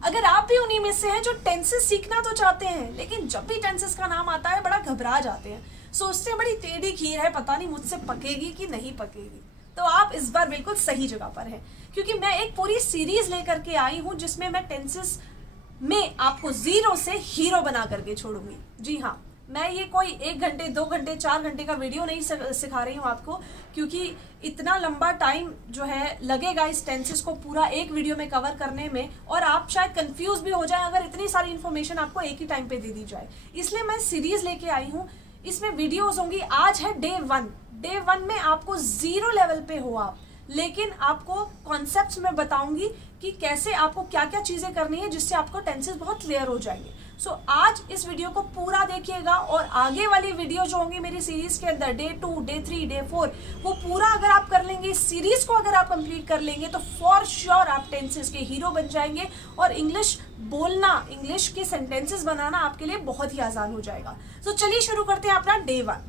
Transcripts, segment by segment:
अगर आप भी उन्हीं में से हैं जो टेंसेस सीखना तो चाहते हैं, लेकिन जब भी टेंसेस का नाम आता है बड़ा घबरा जाते हैं, सोचते हैं बड़ी टेढ़ी खीर है, पता नहीं मुझसे पकेगी कि नहीं पकेगी, तो आप इस बार बिल्कुल सही जगह पर हैं, क्योंकि मैं एक पूरी सीरीज लेकर के आई हूं जिसमें मैं टेंसेस में आपको जीरो से हीरो बना करके छोड़ूंगी। जी हाँ, मैं ये कोई 1 घंटे 2 घंटे 4 घंटे का वीडियो नहीं सिखा रही हूँ आपको, क्योंकि इतना लंबा टाइम जो है लगेगा इस टेंसेस को पूरा एक वीडियो में कवर करने में, और आप शायद कंफ्यूज भी हो जाए अगर इतनी सारी इन्फॉर्मेशन आपको एक ही टाइम पे दे दी जाए। इसलिए मैं सीरीज लेके आई हूँ, इसमें वीडियोज होंगी। आज है डे 1 में आपको जीरो लेवल पे हो आप, लेकिन आपको कॉन्सेप्ट्स में बताऊंगी कि कैसे आपको क्या क्या चीजें करनी है जिससे आपको टेंसेस बहुत क्लियर हो जाएंगे। सो आज इस वीडियो को पूरा देखिएगा, और आगे वाली वीडियो जो होंगी मेरी सीरीज के अंदर डे 2, डे 3, डे 4, वो पूरा अगर आप कर लेंगे, इस सीरीज को अगर आप कंप्लीट कर लेंगे, तो फॉर श्योर आप टेंसेस के हीरो बन जाएंगे, और इंग्लिश बोलना, इंग्लिश के सेंटेंसेस बनाना आपके लिए बहुत ही आसान हो जाएगा। तो चलिए शुरू करते हैं अपना डे 1।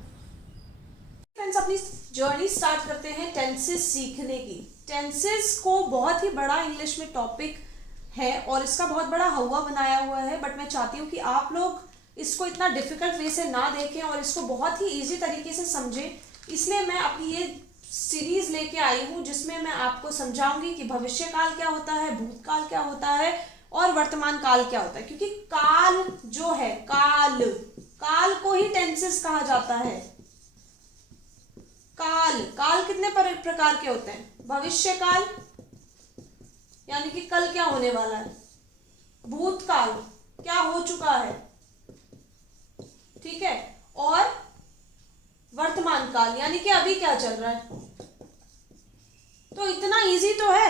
फ्रेंड्स, अपनी जर्नी स्टार्ट करते हैं टेंसेस सीखने की। टेंसेस को बहुत ही बड़ा इंग्लिश में टॉपिक है और इसका बहुत बड़ा हवा बनाया हुआ है, बट मैं चाहती हूँ कि आप लोग इसको इतना डिफिकल्ट वे से ना देखें और इसको बहुत ही इजी तरीके से समझें। इसलिए मैं अपनी ये सीरीज लेके आई हूँ जिसमें मैं आपको समझाऊंगी कि भविष्य काल क्या होता है, भूतकाल क्या होता है और वर्तमान काल क्या होता है। क्योंकि काल जो है, काल को ही टेंसेस कहा जाता है। काल कितने प्रकार के होते हैं? भविष्य काल यानी कि कल क्या होने वाला है, भूतकाल क्या हो चुका है, ठीक है, और वर्तमान काल यानी कि अभी क्या चल रहा है। तो इतना इजी तो है,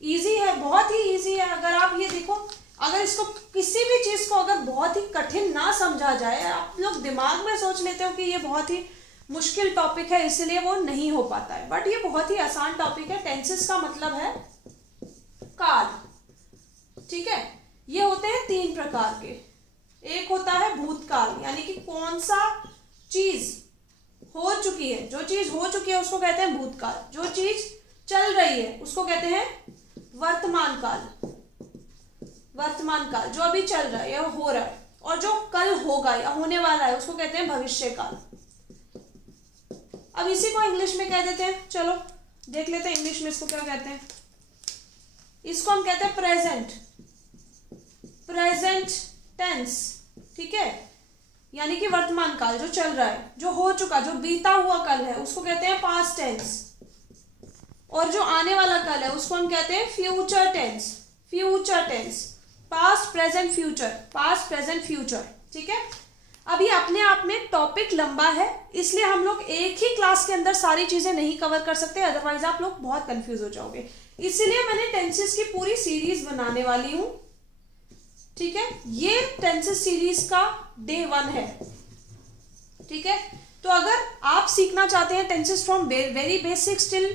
इजी है, बहुत ही इजी है। अगर आप ये देखो, अगर इसको किसी भी चीज को अगर बहुत ही कठिन ना समझा जाए, आप लोग दिमाग में सोच लेते हो कि ये बहुत ही मुश्किल टॉपिक है इसलिए वो नहीं हो पाता है, बट ये बहुत ही आसान टॉपिक है। टेंसेस का मतलब है काल, ठीक है। ये होते हैं 3 प्रकार के। एक होता है भूतकाल, यानी कि कौन सा चीज हो चुकी है, जो चीज हो चुकी है उसको कहते हैं भूतकाल। जो चीज चल रही है उसको कहते हैं वर्तमान काल। वर्तमान काल जो अभी चल रहा है या हो रहा है, और जो कल होगा या होने वाला है उसको कहते हैं भविष्य काल। अब इसी को इंग्लिश में कह देते हैं, चलो देख लेते हैं इंग्लिश में इसको क्या कहते हैं। इसको हम कहते हैं प्रेजेंट टेंस, ठीक है, यानी कि वर्तमान काल जो चल रहा है, जो हो चुका, जो बीता हुआ कल है उसको कहते हैं पास्ट टेंस, और जो आने वाला कल है उसको हम कहते हैं future tense, past present future, ठीक है। अभी अपने आप में टॉपिक लंबा है, इसलिए हम लोग एक ही क्लास के अंदर सारी चीजें नहीं कवर कर सकते, अदरवाइज आप लोग बहुत कंफ्यूज हो जाओगे। इसीलिए मैंने टेंसेस की पूरी सीरीज बनाने वाली हूं, ठीक है। ये टेंसेस सीरीज का डे 1 है, ठीक है। तो अगर आप सीखना चाहते हैं tenses from very basics till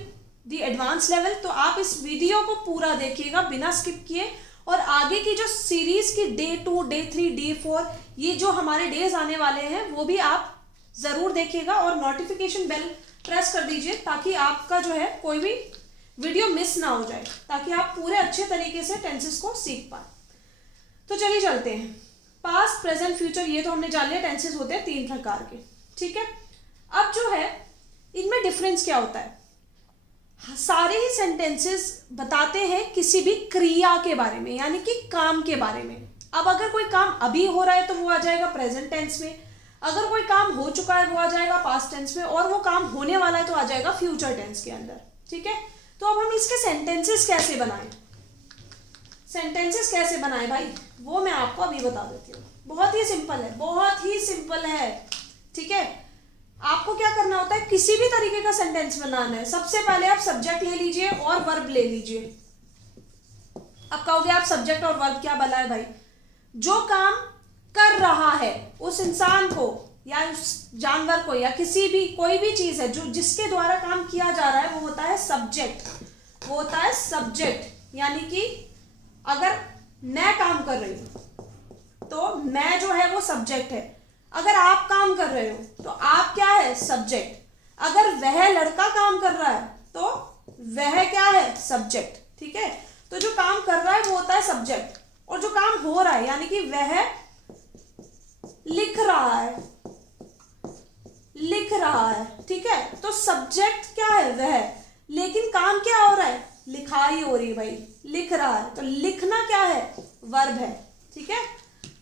the advance level, तो आप इस वीडियो को पूरा देखिएगा बिना स्किप किए, और आगे की जो सीरीज की डे 2, डे 3, डे 4, ये जो हमारे डेज आने वाले हैं वो भी आप जरूर देखिएगा, और नोटिफिकेशन बेल प्रेस कर दीजिए ताकि आपका जो है कोई भी वीडियो मिस ना हो जाए, ताकि आप पूरे अच्छे तरीके से टेंसेस को सीख पाए। तो चलिए चलते हैं। पास्ट प्रेजेंट फ्यूचर ये तो हमने जान लिया, टेंसेस होते हैं 3 प्रकार के, ठीक है। अब जो है इनमें डिफरेंस क्या होता है, सारे ही सेंटेंसेस बताते हैं किसी भी क्रिया के बारे में, यानी कि काम के बारे में। अब अगर कोई काम अभी हो रहा है तो वो आ जाएगा प्रेजेंट टेंस में, अगर कोई काम हो चुका है वो आ जाएगा पास्ट टेंस में, और वो काम होने वाला है तो आ जाएगा फ्यूचर टेंस के अंदर, ठीक है। तो अब हम इसके सेंटेंसेस कैसे बनाएं भाई, वो मैं आपको अभी बता देती हूँ। बहुत ही सिंपल है, ठीक है। आपको क्या करना होता है, किसी भी तरीके का सेंटेंस बनाना है। सबसे पहले आप सब्जेक्ट ले लीजिए और वर्ब ले लीजिए। अब कहोगे आप सब्जेक्ट और वर्ब क्या बना है भाई, जो काम कर रहा है उस इंसान को या उस जानवर को या किसी भी कोई भी चीज है जो जिसके द्वारा काम किया जा रहा है वो होता है सब्जेक्ट। यानी कि अगर मैं काम कर रही हूं तो मैं जो है वो सब्जेक्ट है, अगर आप काम कर रहे हो तो आप क्या है, सब्जेक्ट, अगर वह लड़का काम कर रहा है तो वह क्या है, सब्जेक्ट, ठीक है। तो जो काम कर रहा है वो होता है है सब्जेक्ट, और जो काम हो रहा है यानी कि वह लिख रहा है, लिख रहा है, ठीक है। तो सब्जेक्ट क्या है? वह, लेकिन काम क्या हो रहा है? लिखाई हो रही है भाई, लिख रहा है। तो लिखना क्या है? वर्ब है, ठीक है।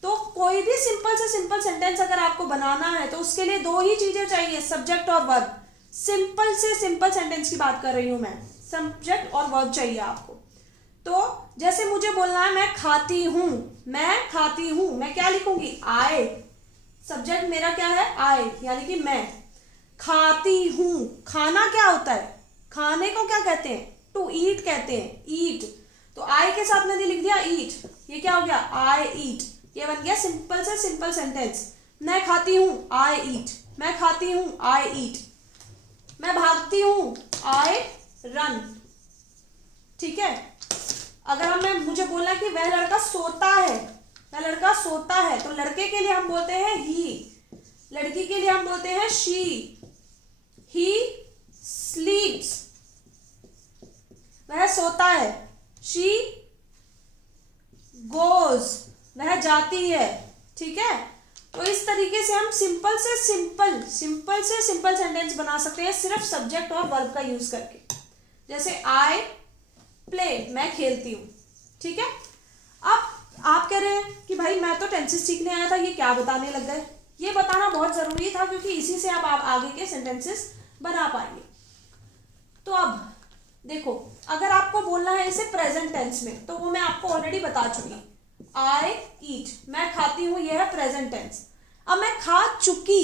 तो कोई भी सिंपल से सिंपल सेंटेंस अगर आपको बनाना है तो उसके लिए दो ही चीजें चाहिए, सब्जेक्ट और वर्ब। सिंपल से सिंपल सेंटेंस की बात कर रही हूं मैं, सब्जेक्ट और वर्ब चाहिए आपको। तो जैसे मुझे बोलना है मैं खाती हूं, मैं खाती हूं, मैं क्या लिखूंगी? आई। सब्जेक्ट मेरा क्या है? आई, यानी कि मैं खाती हूं। खाना क्या होता है? खाने को क्या कहते हैं? टू ईट कहते हैं, ईट। तो आई के साथ मैंने लिख दिया ईट, ये क्या हो गया? आई ईट। ये बन गया सिंपल से सिंपल सेंटेंस। मैं खाती हूं, आई ईट। मैं खाती हूं, आई ईट। मैं भागती हूं, आई रन, ठीक है। अगर मुझे बोलना कि वह लड़का सोता है, वह लड़का सोता है, तो लड़के के लिए हम बोलते हैं ही, लड़की के लिए हम बोलते हैं शी। ही स्लीप्स, वह सोता है। शी गोज, वह जाती है, ठीक है। तो इस तरीके से हम सिंपल से सिंपल सेंटेंस बना सकते हैं सिर्फ सब्जेक्ट और वर्ब का यूज करके। जैसे आई प्ले, मैं खेलती हूं, ठीक है। अब आप कह रहे हैं कि भाई मैं तो टेंसेस सीखने आया था, ये क्या बताने लग गए? ये बताना बहुत जरूरी था क्योंकि इसी से आप आगे के सेंटेंसेस बना पाएंगे। तो अब देखो, अगर आपको बोलना है इसे प्रेजेंट टेंस में तो वो मैं आपको ऑलरेडी बता चुकी। आई ईट, मैं खाती हूं, यह है प्रेजेंट टेंस। अब मैं खा चुकी,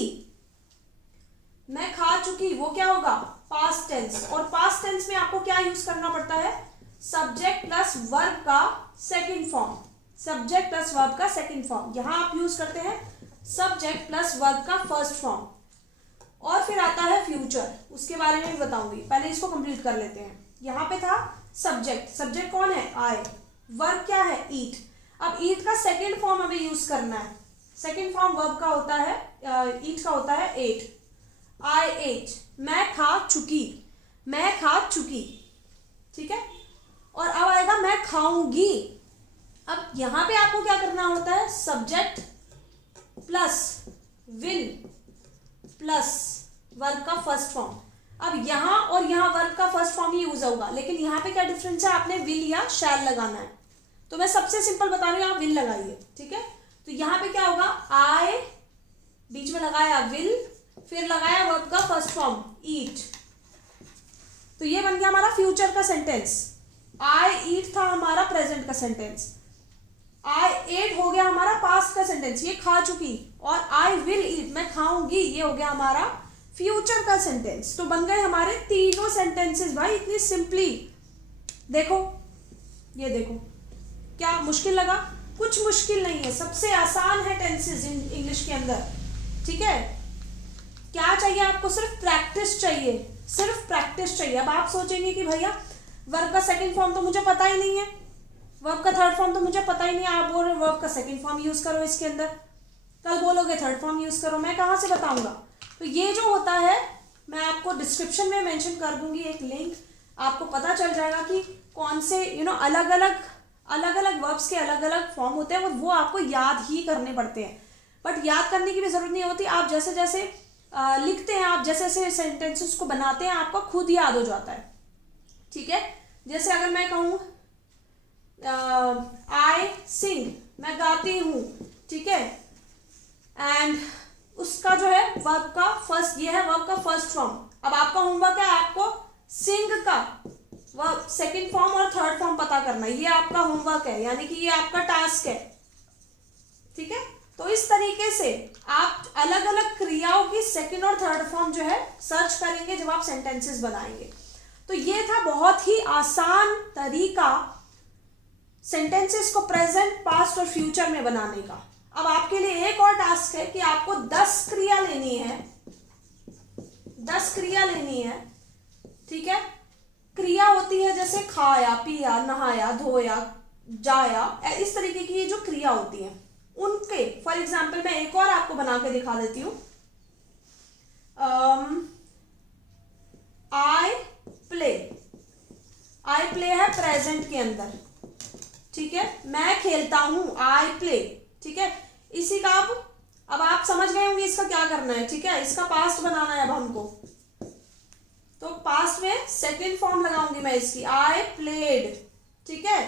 मैं खा चुकी, वो क्या होगा? Past tense. और पास्ट टेंस में आपको क्या यूज करना पड़ता है? सब्जेक्ट प्लस वर्ब का second form, subject plus verb का सेकंड फॉर्म। यहां आप यूज करते हैं सब्जेक्ट प्लस वर्ब का फर्स्ट फॉर्म। और फिर आता है फ्यूचर, उसके बारे में भी बताऊंगी, पहले इसको कंप्लीट कर लेते हैं। यहां पे था सब्जेक्ट, सब्जेक्ट कौन है? आई। वर्ब क्या है? ईट। अब ईट का सेकंड फॉर्म हमें यूज करना है। सेकंड फॉर्म वर्ब का होता है, ईट का होता है एट। आई एट, मैं खा चुकी, मैं खा चुकी, ठीक है। और अब आएगा मैं खाऊंगी। अब यहां पे आपको क्या करना होता है? Subject plus will plus verb का फर्स्ट फॉर्म। अब यहां और यहां वर्ब का फर्स्ट फॉर्म ही यूज होगा, लेकिन यहां पे क्या डिफरेंस है? आपने विल या शैल लगाना है। तो मैं सबसे सिंपल बता रही हूं, आप विल लगाइए, ठीक है। तो यहां पे क्या होगा? आई, बीच में लगाया विल, फिर लगाया वर्ब का फर्स्ट फॉर्म ईट। तो ये बन गया हमारा फ्यूचर का सेंटेंस। आई ईट था हमारा प्रेजेंट का सेंटेंस। आई एट हो गया हमारा पास्ट का सेंटेंस, ये खा चुकी। और आई विल ईट, मैं खाऊंगी, ये हो गया हमारा फ्यूचर का सेंटेंस। तो बन गए हमारे तीनों सेंटेंसेस भाई, इतनी सिंपली। देखो, ये देखो, क्या मुश्किल लगा? कुछ मुश्किल नहीं है, सबसे आसान है टेंसेस इंग्लिश के अंदर, ठीक है। क्या चाहिए आपको? सिर्फ प्रैक्टिस चाहिए, सिर्फ प्रैक्टिस चाहिए। अब आप सोचेंगे कि भैया वर्ब का सेकंड फॉर्म तो मुझे पता ही नहीं है, वर्ब का थर्ड फॉर्म तो मुझे पता ही नहीं है। आप बोल रहे वर्ब का सेकंड फॉर्म यूज करो इसके अंदर, कल बोलोगे थर्ड फॉर्म यूज करो, मैं कहाँ से बताऊंगा? तो ये जो होता है मैं आपको डिस्क्रिप्शन में मेंशन कर दूंगी एक लिंक, आपको पता चल जाएगा कि कौन से अलग अलग वर्ब्स के अलग अलग फॉर्म होते हैं, और वो आपको याद ही करने पड़ते हैं। बट याद करने की भी जरूरत नहीं होती, आप जैसे जैसे लिखते हैं, आप जैसे जैसे सेंटेंसेस को बनाते हैं, आपको खुद याद हो जाता है, ठीक है। जैसे अगर मैं कहूँ आई सिंग, मैं गाती हूँ, ठीक है। एंड उसका जो है वर्ब का फर्स्ट, ये है वर्ब का फर्स्ट फॉर्म। अब आपका होमवर्क है आपको सिंग का वर्ब सेकंड फॉर्म और थर्ड फॉर्म पता करना, ये आपका होमवर्क है, यानी कि ये आपका टास्क है, ठीक है। तो इस तरीके से आप अलग अलग क्रियाओं की सेकंड और थर्ड फॉर्म जो है सर्च करेंगे जब आप सेंटेंसेस बनाएंगे। तो ये था बहुत ही आसान तरीका सेंटेंसेस को प्रेजेंट, पास्ट और फ्यूचर में बनाने का। अब आपके लिए एक और टास्क है कि आपको 10 क्रिया लेनी है, 10 क्रिया लेनी है, ठीक है। क्रिया होती है जैसे खाया, पिया, नहाया, धोया, जाया, इस तरीके की जो क्रिया होती है उनके फॉर एग्जाम्पल मैं एक और आपको बना के दिखा देती हूं। आई प्ले, आई प्ले है प्रेजेंट के अंदर, ठीक है, मैं खेलता हूँ, आई प्ले, ठीक है। इसी का अब आप समझ गए होंगे इसका क्या करना है, ठीक है। इसका पास्ट बनाना है अब हमको, तो पास्ट में सेकंड फॉर्म लगाऊंगी मैं इसकी, आई प्लेड, ठीक है।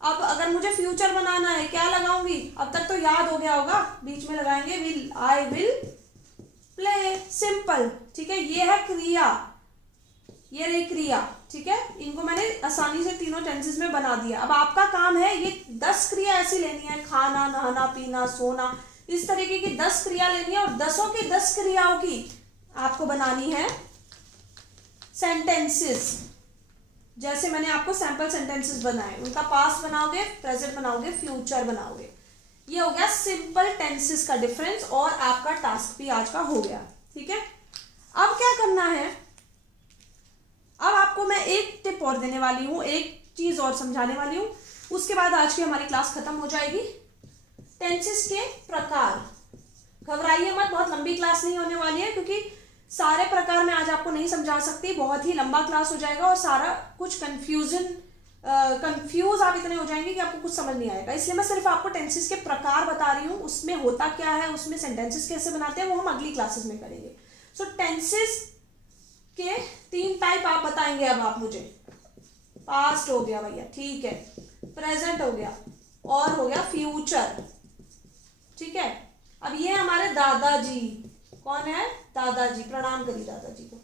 अब अगर मुझे फ्यूचर बनाना है क्या लगाऊंगी, अब तक तो याद हो गया होगा, बीच में लगाएंगे will, I will play, simple, ठीक है। ये है क्रिया, ये रही क्रिया, ठीक है। इनको मैंने आसानी से तीनों टेंसेस में बना दिया। अब आपका काम है ये 10 क्रिया ऐसी लेनी है, खाना, नहाना, पीना, सोना, इस तरीके की 10 क्रिया लेनी है, और 10 की 10 क्रियाओं की आपको बनानी है सेंटेंसेस। जैसे मैंने आपको सैंपल सेंटेंसेस बनाए, उनका पास्ट बनाओगे, प्रेजेंट बनाओगे, फ्यूचर बनाओगे। ये हो गया सिंपल टेंसेस का डिफरेंस, और आपका टास्क भी आज का हो गया, ठीक है। अब क्या करना है, अब आपको मैं एक टिप और देने वाली हूँ, एक चीज और समझाने वाली हूँ, उसके बाद आज की हमारी क्लास खत्म हो जाएगी। टेंसेस के प्रकार, घबराइए मत, बहुत लंबी क्लास नहीं होने वाली है, क्योंकि सारे प्रकार मैं आज आपको नहीं समझा सकती, बहुत ही लंबा क्लास हो जाएगा, और सारा कुछ कंफ्यूज आप इतने हो जाएंगे कि आपको कुछ समझ नहीं आएगा। इसलिए मैं सिर्फ आपको टेंसेस के प्रकार बता रही हूँ, उसमें होता क्या है, उसमें सेंटेंसेस कैसे बनाते हैं, वो हम अगली क्लासेस में करेंगे। सो टेंसेस के 3 टाइप आप बताएंगे अब आप मुझे। पास्ट हो गया भैया, ठीक है, प्रेजेंट हो गया, और हो गया फ्यूचर, ठीक है। अब ये हमारे दादाजी, कौन है, दादाजी, प्रणाम करिए दादाजी को।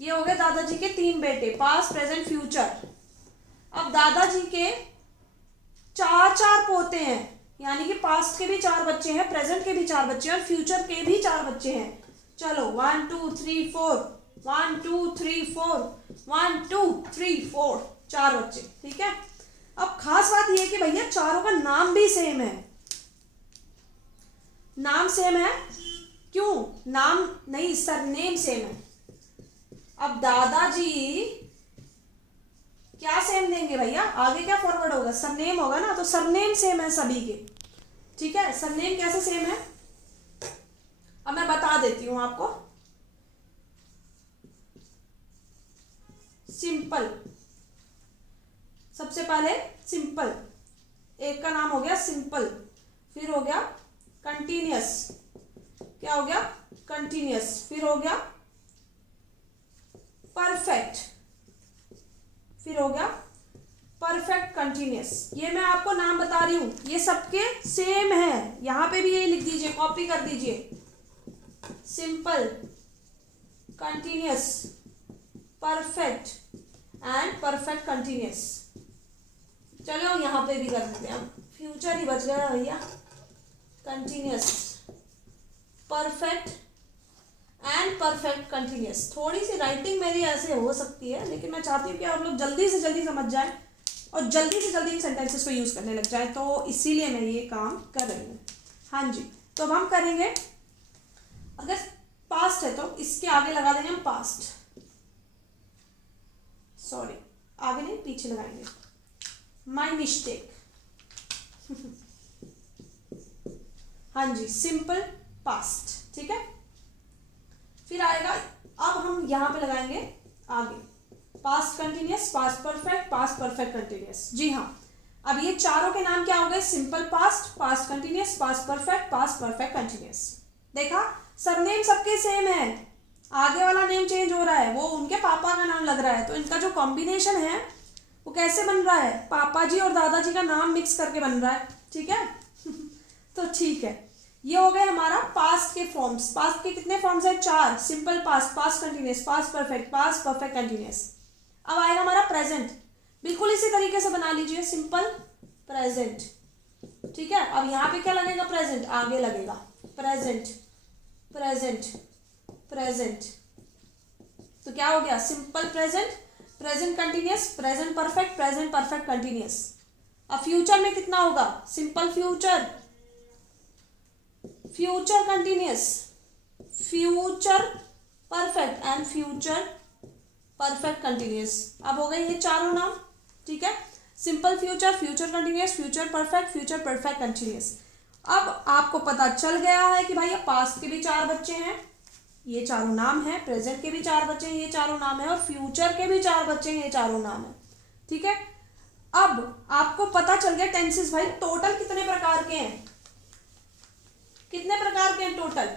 ये हो गए दादाजी के 3 बेटे, पास्ट, प्रेजेंट, फ्यूचर। अब दादाजी के 4 पोते हैं, यानी कि पास्ट के भी 4 बच्चे हैं, प्रेजेंट के भी 4 बच्चे हैं, और फ्यूचर के भी 4 बच्चे हैं। चलो 1 2 3 4, 1 2 3 4, 1 2 3 4, 4 बच्चे, ठीक है। अब खास बात यह है कि भैया चारों का नाम भी सेम है, नाम सेम है, क्यों, नाम नहीं, सरनेम सेम है। अब दादाजी क्या सेम देंगे भैया, आगे क्या फॉरवर्ड होगा, सरनेम होगा ना, तो सरनेम सेम है सभी के, ठीक है। सरनेम कैसे सेम है, अब मैं बता देती हूं आपको। सिंपल, सबसे पहले सिंपल, एक का नाम हो गया सिंपल, फिर हो गया कंटिन्यूअस, क्या हो गया, कंटिन्यूअस, फिर हो गया परफेक्ट, फिर हो गया परफेक्ट कंटिन्यूअस। ये मैं आपको नाम बता रही हूं, ये सबके सेम है, यहां पे भी ये लिख दीजिए, कॉपी कर दीजिए, simple, continuous, perfect and perfect continuous. चलो यहां पे भी कर देते हैं, अब फ्यूचर ही बच गया भैया, continuous, perfect and perfect continuous. थोड़ी सी राइटिंग मेरी ऐसे हो सकती है, लेकिन मैं चाहती हूँ कि आप लोग जल्दी से जल्दी समझ जाएं और जल्दी से जल्दी इन सेंटेंसेस को यूज करने लग जाए, तो इसीलिए मैं ये काम कर रही हूँ। हाँ जी, तो अब हम करेंगे, अगर पास्ट है तो इसके आगे लगा देंगे हम पास्ट, सॉरी आगे नहीं पीछे लगाएंगे, माई मिस्टेक। हाँ जी, सिंपल पास्ट, ठीक है। फिर आएगा, अब हम यहां पे लगाएंगे आगे past continuous, past perfect, past perfect continuous. जी हाँ, अब ये चारों के नाम क्या हो गए, simple past, past continuous, past perfect, past perfect continuous. देखा, सरनेम सबके सेम है, आगे वाला नेम चेंज हो रहा है, वो उनके पापा का नाम लग रहा है, तो इनका जो कॉम्बिनेशन है वो कैसे बन रहा है, पापा जी और दादाजी का नाम मिक्स करके बन रहा है, ठीक है। तो ठीक है, ये हो गए हमारा पास्ट के फॉर्म्स। पास्ट के कितने फॉर्म्स है, 4, simple past, past continuous, past perfect, past perfect continuous. अब आएगा हमारा प्रेजेंट, बिल्कुल इसी तरीके से बना लीजिए, सिंपल प्रेजेंट, ठीक है। अब यहाँ पे क्या लगेगा, प्रेजेंट, आगे लगेगा प्रेजेंट, प्रेजेंट, प्रेजेंट, तो क्या हो गया, simple present, present continuous, present perfect, present perfect continuous. अब फ्यूचर में कितना होगा, simple future, future continuous, future perfect and future perfect continuous. अब हो गए ये चारों नाम, ठीक है, simple future, future continuous, future perfect, future perfect continuous. अब आपको पता चल गया है कि भाई पास्ट के भी 4 बच्चे हैं, ये चारों नाम है, प्रेजेंट के भी 4 बच्चे हैं, ये चारों नाम है, और फ्यूचर के भी 4 बच्चे हैं, ये चारों नाम है, ठीक है। अब आपको पता चल गया टेंसेस भाई टोटल कितने प्रकार के हैं, कितने प्रकार के हैं टोटल,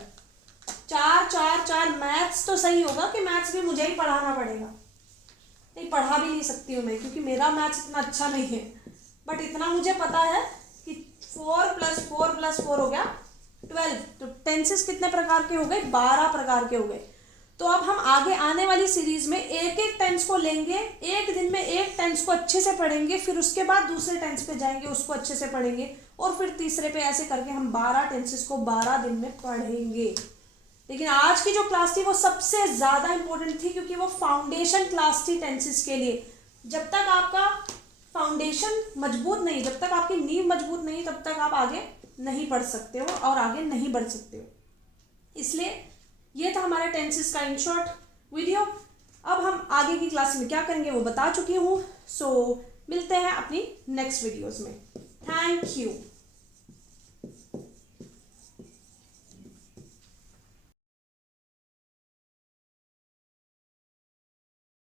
4 मैथ्स तो सही होगा कि मैथ्स भी मुझे ही पढ़ाना पड़ेगा, नहीं पढ़ा भी नहीं सकती हूँ मैं क्योंकि मेरा मैथ्स इतना अच्छा नहीं है, बट इतना मुझे पता है कि 4 + 4 + 4 हो गया 12। तो टेंसेस कितने प्रकार के हो गए, 12 प्रकार के हो गए। तो अब हम आगे आने वाली सीरीज में एक एक टेंस को लेंगे, एक दिन में एक टेंस को अच्छे से पढ़ेंगे, फिर उसके बाद दूसरे टेंस पे जाएंगे, उसको अच्छे से पढ़ेंगे, और फिर तीसरे पे, ऐसे करके हम 12 टेंसेस को 12 दिन में पढ़ेंगे। लेकिन आज की जो क्लास थी वो सबसे ज़्यादा इंपॉर्टेंट थी क्योंकि वो फाउंडेशन क्लास थी टेंसेस के लिए। जब तक आपका फाउंडेशन मजबूत नहीं, जब तक आपकी नींव मजबूत नहीं, तब तक आप आगे नहीं बढ़ सकते हो और आगे नहीं बढ़ सकते हो। इसलिए ये था हमारे टेंसेस का इन शॉर्ट वीडियो। अब हम आगे की क्लास में क्या करेंगे वो बता चुकी हूँ। सो मिलते हैं अपनी नेक्स्ट वीडियोस में। Thank you.